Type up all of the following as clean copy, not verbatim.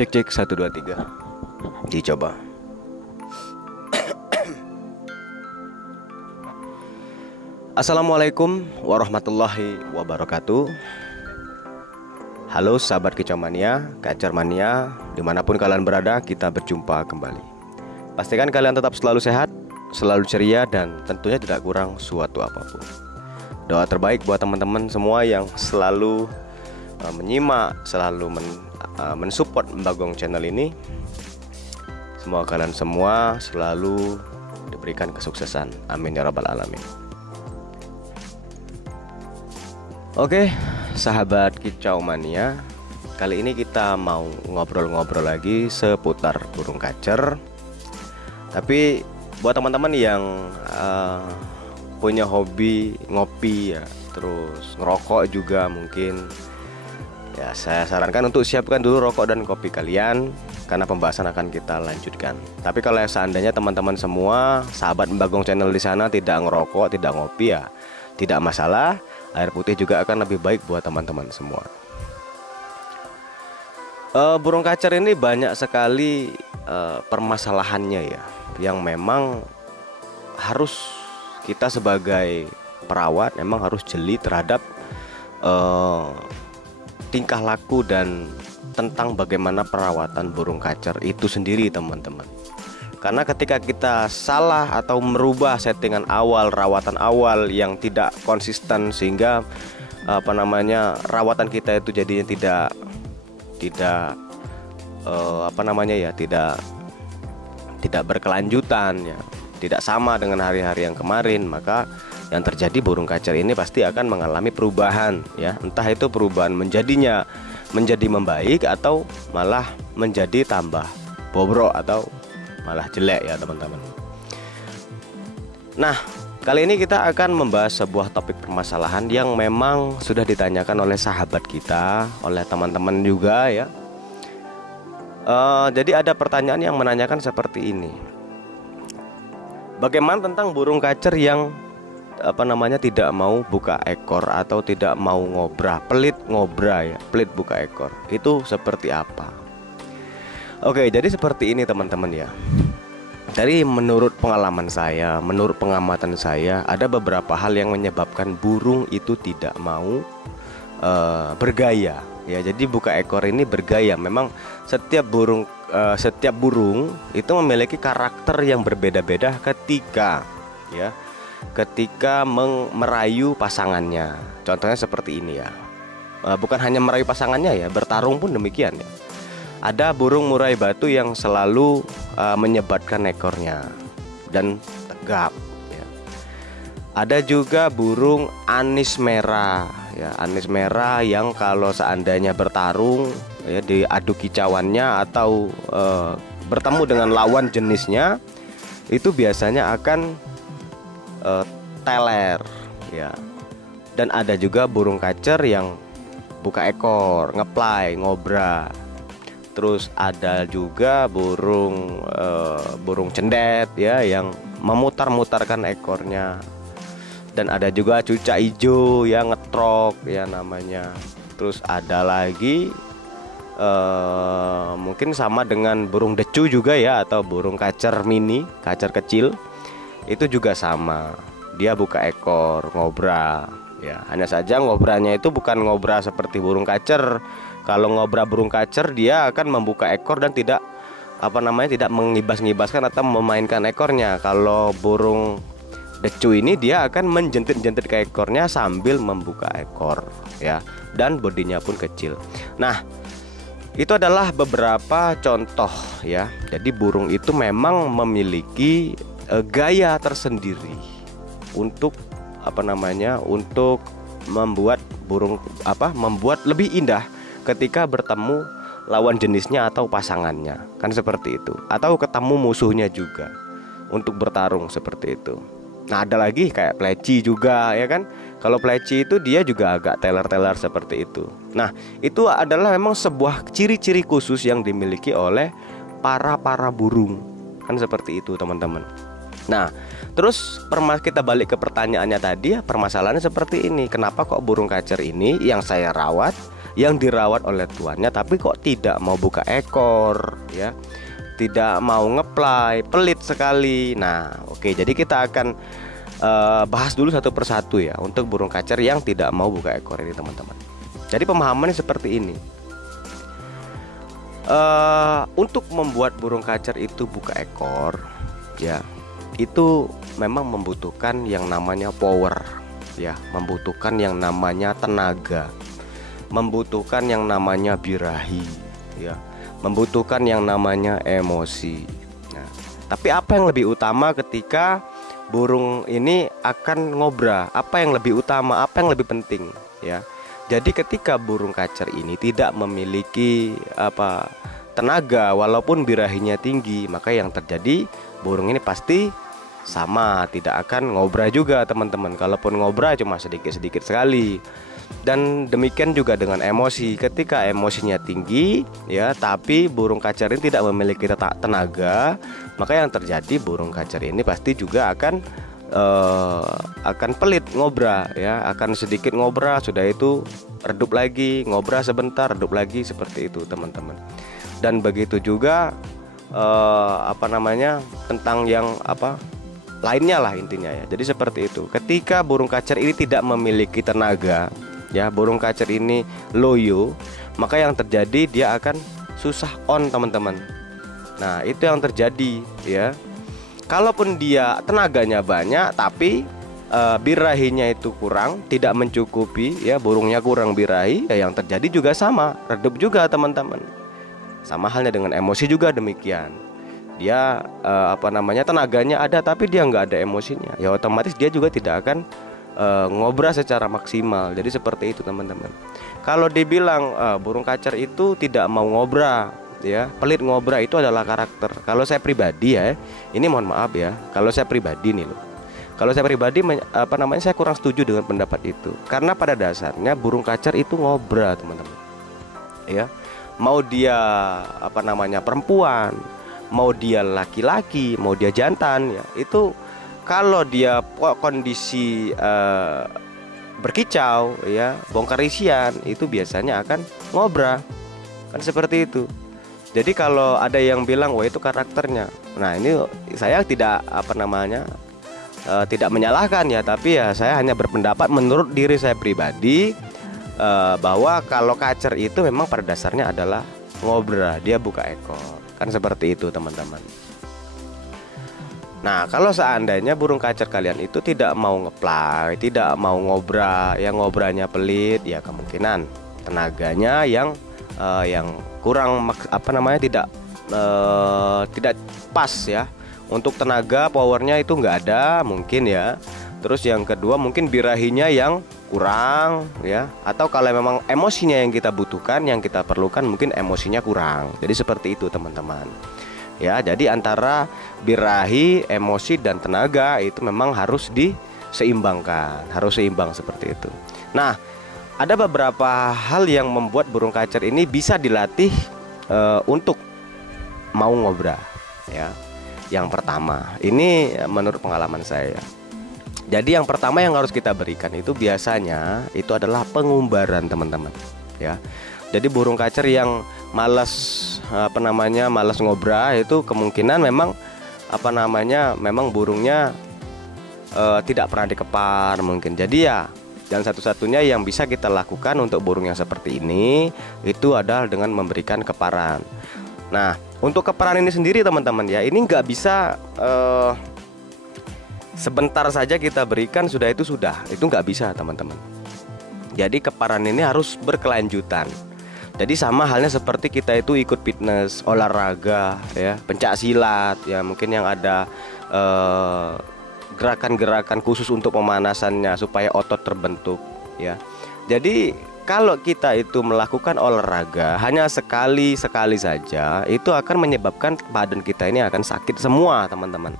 Cek cek 1 2 3. Dicoba. Assalamualaikum warahmatullahi wabarakatuh. Halo sahabat Kicau Mania, Kacer Mania, dimanapun kalian berada, kita berjumpa kembali. Pastikan kalian tetap selalu sehat, selalu ceria, dan tentunya tidak kurang suatu apapun. Doa terbaik buat teman-teman semua yang selalu menyimak, selalu mensupport Bagong channel ini. Semoga kalian semua selalu diberikan kesuksesan. Amin ya rabbal alamin. Oke, sahabat Kicau Mania, kali ini kita mau ngobrol-ngobrol lagi seputar burung kacer. Tapi buat teman-teman yang punya hobi ngopi ya, terus ngerokok juga mungkin, ya saya sarankan untuk siapkan dulu rokok dan kopi kalian, karena pembahasan akan kita lanjutkan. Tapi kalau seandainya teman-teman semua sahabat Bagong channel di sana tidak ngerokok, tidak ngopi, ya tidak masalah. Air putih juga akan lebih baik buat teman-teman semua. Burung kacer ini banyak sekali permasalahannya ya, yang memang harus kita sebagai perawat memang harus jeli terhadap tingkah laku dan tentang bagaimana perawatan burung kacer itu sendiri, teman-teman. Karena ketika kita salah atau merubah settingan awal, rawatan awal yang tidak konsisten, sehingga rawatan kita itu jadinya tidak berkelanjutan ya, tidak sama dengan hari-hari yang kemarin, maka yang terjadi burung kacer ini pasti akan mengalami perubahan ya, entah itu perubahan menjadi membaik atau malah menjadi tambah bobrok atau malah jelek ya, teman-teman. Nah, kali ini kita akan membahas sebuah topik permasalahan yang memang sudah ditanyakan oleh sahabat kita, oleh teman-teman juga ya. Jadi ada pertanyaan yang menanyakan seperti ini. Bagaimana tentang burung kacer yang tidak mau buka ekor atau tidak mau ngobrah, pelit ngobrah ya, pelit buka ekor. Itu seperti apa? Oke, jadi seperti ini teman-teman ya. Dari menurut pengalaman saya, menurut pengamatan saya, ada beberapa hal yang menyebabkan burung itu tidak mau bergaya ya. Jadi buka ekor ini bergaya. Memang setiap burung itu memiliki karakter yang berbeda-beda ketika merayu pasangannya. Contohnya seperti ini ya. Bukan hanya merayu pasangannya ya, bertarung pun demikian ya. Ada burung murai batu yang selalu menyebatkan ekornya dan tegap ya. Ada juga burung anis merah ya, anis merah yang kalau seandainya bertarung ya, diadu kicauannya atau bertemu dengan lawan jenisnya, itu biasanya akan teler ya. Dan ada juga burung kacer yang buka ekor, ngeplay, ngobra. Terus ada juga burung cendet ya, yang memutar-mutarkan ekornya. Dan ada juga cucak hijau yang ngetrok ya namanya. Terus ada lagi mungkin sama dengan burung decu juga ya, atau burung kacer mini, kacer kecil. Itu juga sama, dia buka ekor, ngobra ya. Hanya saja ngobranya itu bukan ngobra seperti burung kacer. Kalau ngobra burung kacer, dia akan membuka ekor dan tidak mengibas-ngibaskan atau memainkan ekornya. Kalau burung decu ini dia akan menjentit-jentit ke ekornya sambil membuka ekor ya, dan bodinya pun kecil. Nah, itu adalah beberapa contoh ya. Jadi burung itu memang memiliki gaya tersendiri untuk untuk membuat membuat lebih indah ketika bertemu lawan jenisnya atau pasangannya, kan seperti itu. Atau ketemu musuhnya juga untuk bertarung seperti itu. Nah, ada lagi kayak pleci juga ya kan. Kalau pleci itu dia juga agak teler-teler seperti itu. Nah, itu adalah memang sebuah ciri-ciri khusus yang dimiliki oleh para burung, kan seperti itu, teman-teman. Nah, terus kita balik ke pertanyaannya tadi ya, permasalahannya seperti ini. Kenapa kok burung kacer ini yang saya rawat yang dirawat oleh tuannya tapi kok tidak mau buka ekor ya, tidak mau ngeplay, pelit sekali. Nah, oke, jadi kita akan bahas dulu satu persatu ya untuk burung kacer yang tidak mau buka ekor ini, teman-teman. Jadi pemahamannya seperti ini. Untuk membuat burung kacer itu buka ekor ya, itu memang membutuhkan yang namanya power ya, membutuhkan yang namanya tenaga, membutuhkan yang namanya birahi ya, membutuhkan yang namanya emosi. Nah, tapi apa yang lebih utama ketika burung ini akan ngobra? Apa yang lebih utama? Apa yang lebih penting ya? Jadi ketika burung kacer ini tidak memiliki tenaga walaupun birahinya tinggi, maka yang terjadi burung ini pasti sama, tidak akan ngobra juga, teman-teman. Kalaupun ngobra cuma sedikit-sedikit sekali. Dan demikian juga dengan emosi. Ketika emosinya tinggi ya, tapi burung kacer ini tidak memiliki tenaga, maka yang terjadi burung kacer ini pasti juga akan pelit ngobra ya, akan sedikit ngobra, sudah itu redup lagi, ngobra sebentar, redup lagi, seperti itu, teman-teman. Dan begitu juga tentang yang lainnya lah intinya ya. Jadi seperti itu. Ketika burung kacer ini tidak memiliki tenaga ya, burung kacer ini loyo, maka yang terjadi dia akan susah on, teman-teman. Nah, itu yang terjadi ya. Kalaupun dia tenaganya banyak tapi birahinya itu kurang, tidak mencukupi ya, burungnya kurang birahi ya, yang terjadi juga sama, redup juga, teman-teman. Sama halnya dengan emosi juga demikian. Dia tenaganya ada tapi dia nggak ada emosinya, ya otomatis dia juga tidak akan ngobra secara maksimal. Jadi seperti itu, teman-teman. Kalau dibilang burung kacer itu tidak mau ngobra ya, pelit ngobra, itu adalah karakter. Kalau saya pribadi ya, ini mohon maaf ya, kalau saya pribadi nih loh, kalau saya pribadi saya kurang setuju dengan pendapat itu. Karena pada dasarnya burung kacer itu ngobra, teman-teman ya. Mau dia perempuan, mau dia laki-laki, mau dia jantan ya, itu kalau dia kondisi berkicau ya, bongkar isian, itu biasanya akan ngobra, kan seperti itu. Jadi kalau ada yang bilang wah itu karakternya, nah ini saya tidak tidak menyalahkan ya, tapi ya saya hanya berpendapat menurut diri saya pribadi bahwa kalau kacer itu memang pada dasarnya adalah ngobra, dia buka ekor, kan seperti itu, teman-teman. Nah, kalau seandainya burung kacer kalian itu tidak mau ngeplay, tidak mau ngobra, yang ngobranya pelit, ya kemungkinan tenaganya yang kurang tidak pas ya. Untuk tenaga powernya itu nggak ada mungkin ya. Terus yang kedua mungkin birahinya yang kurang ya, atau kalau memang emosinya yang kita butuhkan, yang kita perlukan, mungkin emosinya kurang. Jadi seperti itu, teman-teman ya. Jadi antara birahi, emosi, dan tenaga itu memang harus diseimbangkan, harus seimbang seperti itu. Nah, ada beberapa hal yang membuat burung kacer ini bisa dilatih untuk mau ngobra ya. Yang pertama, ini menurut pengalaman saya. Jadi yang pertama yang harus kita berikan itu biasanya itu adalah pengumbaran, teman-teman ya. Jadi burung kacer yang malas malas ngobra itu kemungkinan memang memang burungnya tidak pernah dikepar mungkin. Jadi ya, dan satu-satunya yang bisa kita lakukan untuk burung yang seperti ini itu adalah dengan memberikan keparan. Nah, untuk keparan ini sendiri, teman-teman ya, ini nggak bisa sebentar saja kita berikan sudah itu nggak bisa, teman-teman. Jadi keparan ini harus berkelanjutan. Jadi sama halnya seperti kita itu ikut fitness, olahraga ya, pencak silat ya, mungkin yang ada gerakan-gerakan khusus untuk pemanasannya supaya otot terbentuk ya. Jadi kalau kita itu melakukan olahraga hanya sekali saja, itu akan menyebabkan badan kita ini akan sakit semua, teman-teman.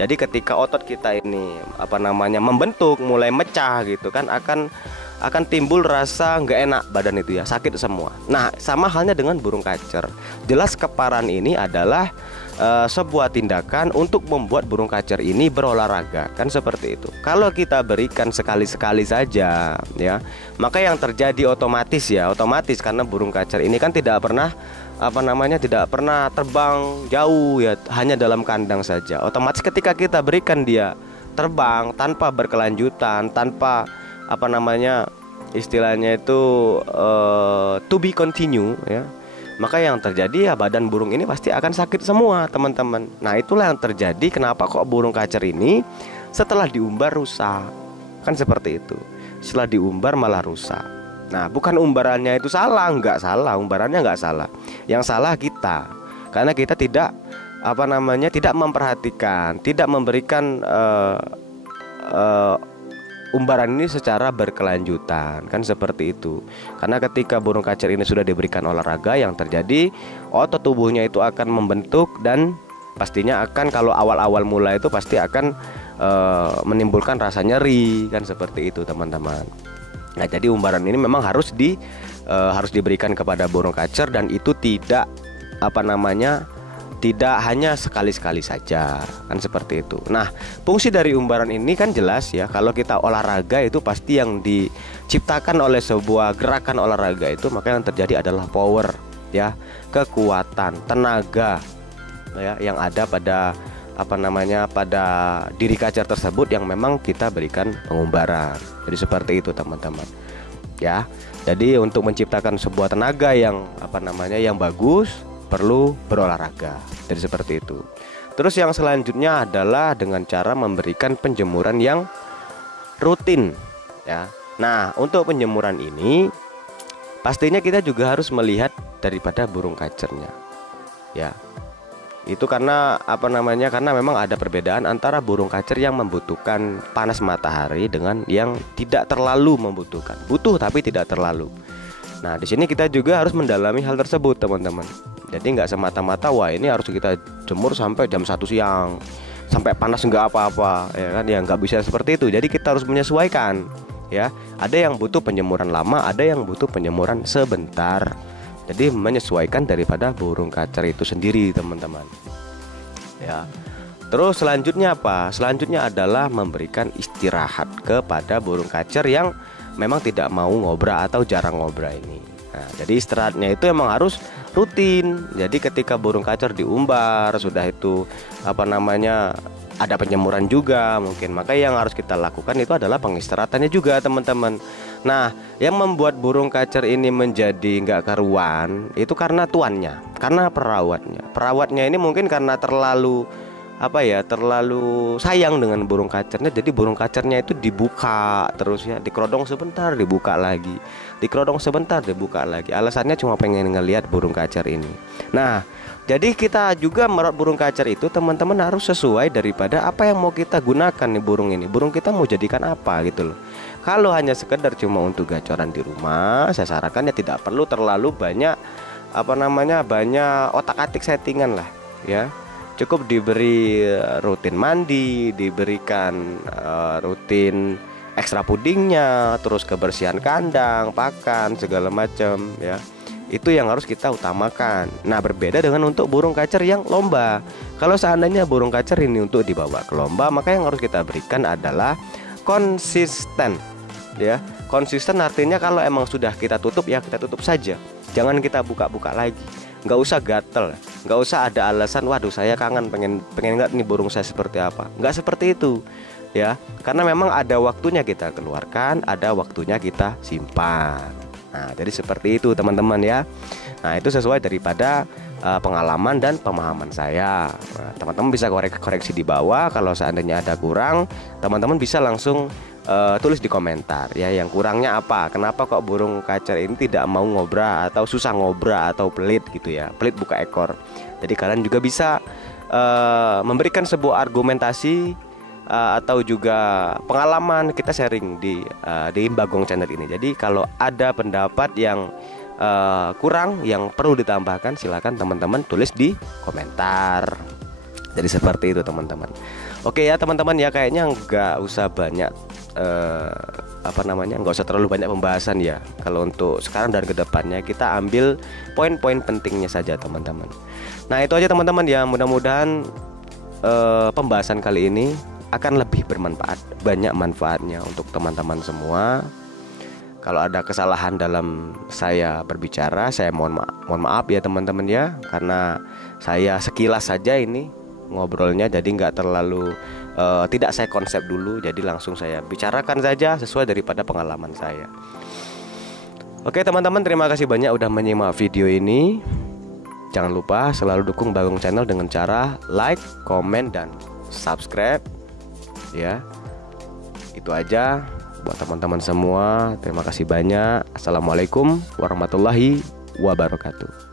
Jadi ketika otot kita ini membentuk, mulai mecah gitu kan, akan timbul rasa nggak enak badan itu ya, sakit semua. Nah, sama halnya dengan burung kacer. Jelas keparan ini adalah sebuah tindakan untuk membuat burung kacer ini berolahraga, kan seperti itu. Kalau kita berikan sekali-sekali saja ya, maka yang terjadi otomatis karena burung kacer ini kan tidak pernah tidak pernah terbang jauh ya, hanya dalam kandang saja. Otomatis ketika kita berikan dia terbang tanpa berkelanjutan, tanpa istilahnya itu to be continue ya, maka yang terjadi ya badan burung ini pasti akan sakit semua, teman-teman. Nah, itulah yang terjadi kenapa kok burung kacer ini setelah diumbar rusak. Kan seperti itu. Setelah diumbar malah rusak. Nah, bukan umbarannya itu salah, nggak salah, umbarannya nggak salah. Yang salah kita. Karena kita tidak tidak memperhatikan, tidak memberikan umbaran ini secara berkelanjutan, kan seperti itu. Karena ketika burung kacer ini sudah diberikan olahraga, yang terjadi otot tubuhnya itu akan membentuk, dan pastinya akan, kalau awal-awal mulai itu pasti akan menimbulkan rasa nyeri, kan seperti itu, teman-teman. Nah, jadi umbaran ini memang harus diberikan kepada burung kacer, dan itu tidak tidak hanya sekali-sekali saja, kan seperti itu. Nah, fungsi dari umbaran ini kan jelas ya. Kalau kita olahraga itu pasti yang diciptakan oleh sebuah gerakan olahraga itu, maka yang terjadi adalah power ya, kekuatan, tenaga ya, yang ada pada pada diri kacer tersebut yang memang kita berikan pengumbaran. Jadi seperti itu, teman-teman. Ya. Jadi untuk menciptakan sebuah tenaga yang yang bagus, perlu berolahraga. Jadi seperti itu. Terus yang selanjutnya adalah dengan cara memberikan penjemuran yang rutin ya. Nah, untuk penjemuran ini pastinya kita juga harus melihat daripada burung kacernya ya. Itu karena karena memang ada perbedaan antara burung kacer yang membutuhkan panas matahari dengan yang tidak terlalu membutuhkan. Butuh tapi tidak terlalu. Nah, di sini kita juga harus mendalami hal tersebut, teman-teman. Jadi nggak semata-mata wah ini harus kita jemur sampai jam 1 siang, sampai panas nggak apa-apa ya kan, ya nggak bisa seperti itu. Jadi kita harus menyesuaikan ya. Ada yang butuh penjemuran lama, ada yang butuh penjemuran sebentar. Jadi menyesuaikan daripada burung kacer itu sendiri, teman-teman ya. Terus selanjutnya apa? Selanjutnya adalah memberikan istirahat kepada burung kacer yang memang tidak mau ngobra atau jarang ngobra ini. Nah, jadi istirahatnya itu emang harus rutin. Jadi ketika burung kacer diumbar, sudah itu ada penjemuran juga mungkin, maka yang harus kita lakukan itu adalah pengistirahatannya juga, teman-teman. Nah, yang membuat burung kacer ini menjadi nggak karuan itu karena tuannya, karena perawatnya ini mungkin karena terlalu terlalu sayang dengan burung kacernya. Jadi burung kacernya itu dibuka terus ya, dikerodong sebentar dibuka lagi, dikerodong sebentar dibuka lagi. Alasannya cuma pengen ngelihat burung kacer ini. Nah, jadi kita juga merawat burung kacer itu, teman-teman, harus sesuai daripada apa yang mau kita gunakan nih burung ini. Burung kita mau jadikan apa gitu loh. Kalau hanya sekedar cuma untuk gacoran di rumah, saya sarankan ya tidak perlu terlalu banyak banyak otak-atik settingan lah ya. Cukup diberi rutin mandi, diberikan rutin ekstra pudingnya, terus kebersihan kandang, pakan, segala macam ya. Itu yang harus kita utamakan. Nah, berbeda dengan untuk burung kacer yang lomba. Kalau seandainya burung kacer ini untuk dibawa ke lomba, maka yang harus kita berikan adalah konsisten ya. Konsisten artinya kalau emang sudah kita tutup ya kita tutup saja. Jangan kita buka-buka lagi. Nggak usah gatel, nggak usah ada alasan waduh saya kangen pengen lihat nih burung saya seperti apa. Nggak seperti itu ya, karena memang ada waktunya kita keluarkan, ada waktunya kita simpan. Nah, jadi seperti itu, teman-teman ya. Nah, itu sesuai daripada pengalaman dan pemahaman saya. Nah, teman-teman bisa koreksi di bawah. Kalau seandainya ada kurang, teman-teman bisa langsung tulis di komentar ya, yang kurangnya apa, kenapa kok burung kacer ini tidak mau ngobra atau susah ngobra atau pelit gitu ya, pelit buka ekor. Jadi kalian juga bisa memberikan sebuah argumentasi atau juga pengalaman, kita sharing di Bagong Channel ini. Jadi kalau ada pendapat yang kurang, yang perlu ditambahkan, silakan teman-teman tulis di komentar. Jadi seperti itu, teman-teman. Oke ya, teman-teman ya, kayaknya nggak usah banyak nggak usah terlalu banyak pembahasan ya. Kalau untuk sekarang dan kedepannya kita ambil poin-poin pentingnya saja teman-teman. Nah itu aja teman-teman ya, mudah-mudahan pembahasan kali ini akan lebih bermanfaat, banyak manfaatnya untuk teman-teman semua. Kalau ada kesalahan dalam saya berbicara, saya mohon maaf ya teman-teman ya, karena saya sekilas saja ini ngobrolnya, jadi nggak terlalu tidak saya konsep dulu, jadi langsung saya bicarakan saja sesuai daripada pengalaman saya. Oke teman-teman, terima kasih banyak udah menyimak video ini. Jangan lupa selalu dukung Bagong Channel dengan cara like, komen, dan subscribe ya. Itu aja buat teman-teman semua. Terima kasih banyak. Assalamualaikum warahmatullahi wabarakatuh.